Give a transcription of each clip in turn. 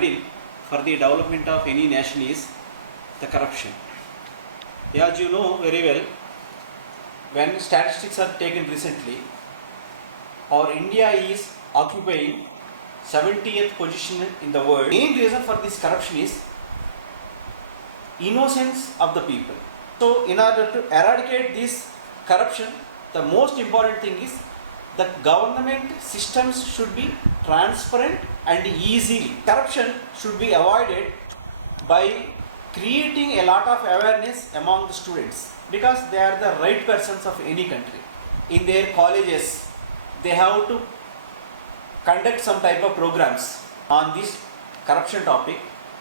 hurdle for the development of any nation is the corruption. As you know very well, when statistics are taken recently, our India is occupying 70th position in the world. Main reason for this corruption is innocence of the people. So in order to eradicate this corruption, the most important thing is the government systems should be transparent and easy. Corruption should be avoided by creating a lot of awareness among the students, because they are the right persons of any country. In their colleges, they have to conduct some type of programs on this corruption topic,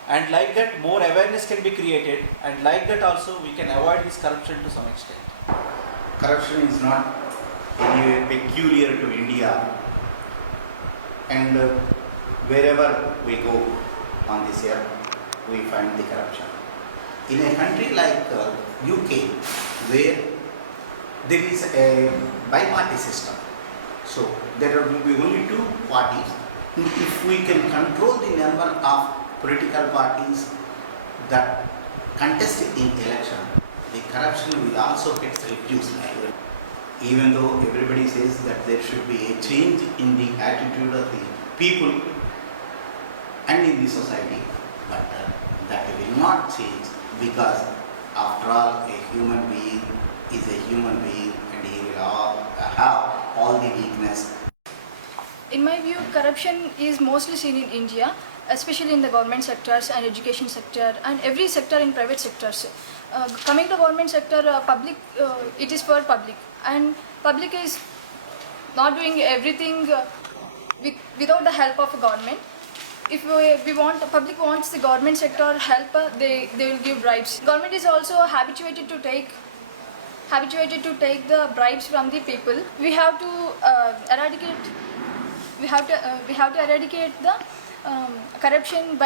and like that more awareness can be created, and like that also we can avoid this corruption to some extent. Corruption is not anyway peculiar to India, and wherever we go on this earth, we find the corruption. In a country like UK, where there is a bi-party system, so there will be only two parties. If we can control the number of political parties that contest in election, the corruption will also get reduced. Even though everybody says that there should be a change in the attitude of the people and in the society, but that will not change, because after all, a human being is a human being, and he will have all the weakness. In my view, corruption is mostly seen in India, especially in the government sectors and education sector and every sector in private sectors. Coming to government sector, public, it is for public, and public is not doing everything without the help of government. If we want, public wants the government sector help, they will give bribes. Government is also habituated to take the bribes from the people. We have to eradicate. We have to eradicate the corruption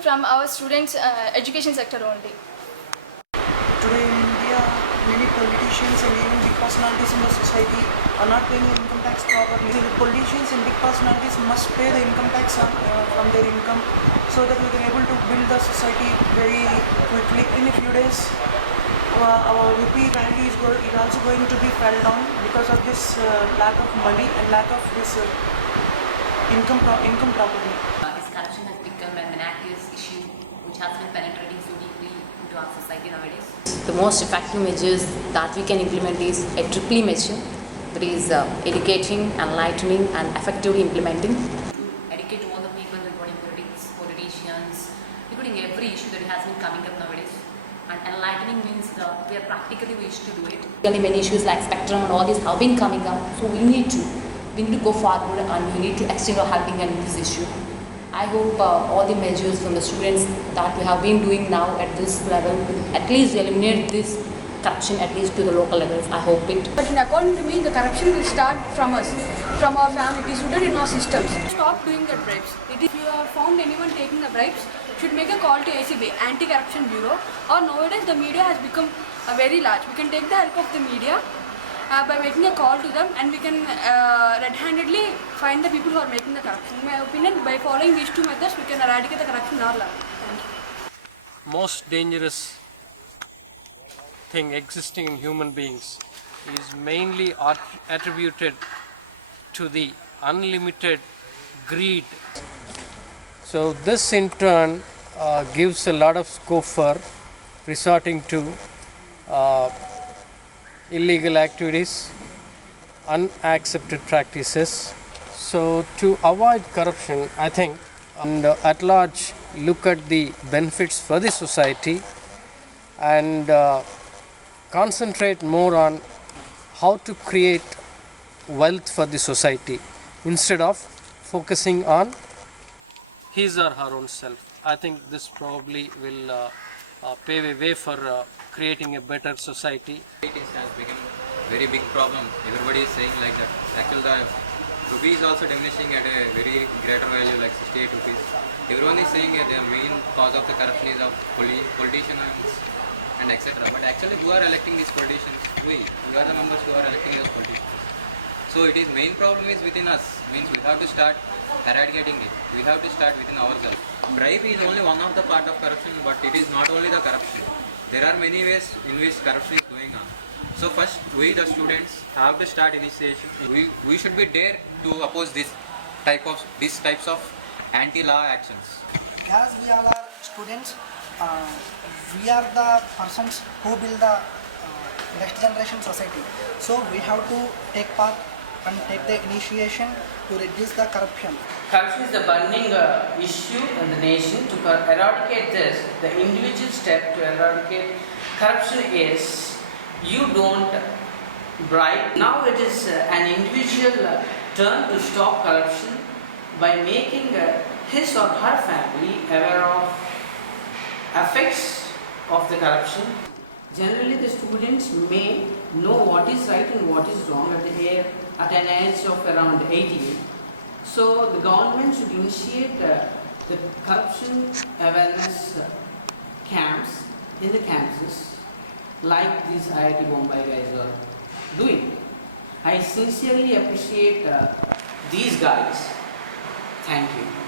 from our students' education sector only. Today in India, many politicians and even big personalities in the society are not paying income tax properly. The politicians and big personalities must pay the income tax from their income, so that we can able to build the society very quickly. In a few days, our rupee value is also going to be fell down because of this lack of money and lack of this income properly. This corruption has become an innocuous issue which has been penetrating so deeply into our society nowadays. The most effective measures that we can implement is a triple measure, that is educating, enlightening and effectively implementing. To educate all the people regarding politicians, including every issue that has been coming up nowadays. And enlightening means we are practically we used to do it. Really many issues like spectrum and all these have been coming up, so we need to go forward and we need to extend our helping hand in this issue. I hope all the measures from the students that we have been doing now at this level at least eliminate this corruption at least to the local levels. I hope it. But according to me, the corruption will start from us, from our family. It is rooted in our systems. Stop doing the bribes. If you have found anyone taking the bribes, should make a call to ACB, Anti-Corruption Bureau. Or nowadays the media has become very large. We can take the help of the media by making a call to them, and we can red-handedly find the people who are making the corruption. In my opinion, by following these two methods, we can eradicate the corruption in our life. Thank you. Most dangerous thing existing in human beings is mainly attributed to the unlimited greed. So this in turn gives a lot of scope for resorting to illegal activities, unaccepted practices. So to avoid corruption, I think, and at large look at the benefits for the society and concentrate more on how to create wealth for the society instead of focusing on his or her own self. I think this probably will pave a way for creating a better society. It has become a very big problem. Everybody is saying like that. Actually, the rupee is also diminishing at a very greater value, like 68 rupees. Everyone is saying the main cause of the corruption is of politicians and etc. But actually, who are electing these politicians? We are the members who are electing those politicians. So it is main problem is within us. Means we have to start eradicating it. We have to start within ourselves. Bribe is only one of the part of corruption, but it is not only the corruption. There are many ways in which corruption is going on. So first, we the students have to start initiation. We should be dare to oppose these types of anti-law actions. As we all are students, we are the persons who build the next generation society. So we have to take part and take the initiation to reduce the corruption. Corruption is the burning issue in the nation. To eradicate this, the individual step to eradicate corruption is you don't bribe. Now it is an individual turn to stop corruption by making his or her family aware of effects of the corruption. Generally, the students may know what is right and what is wrong at an age of around 18. So the government should initiate the corruption awareness camps in the campuses, like these IIT Bombay guys are doing. I sincerely appreciate these guys. Thank you.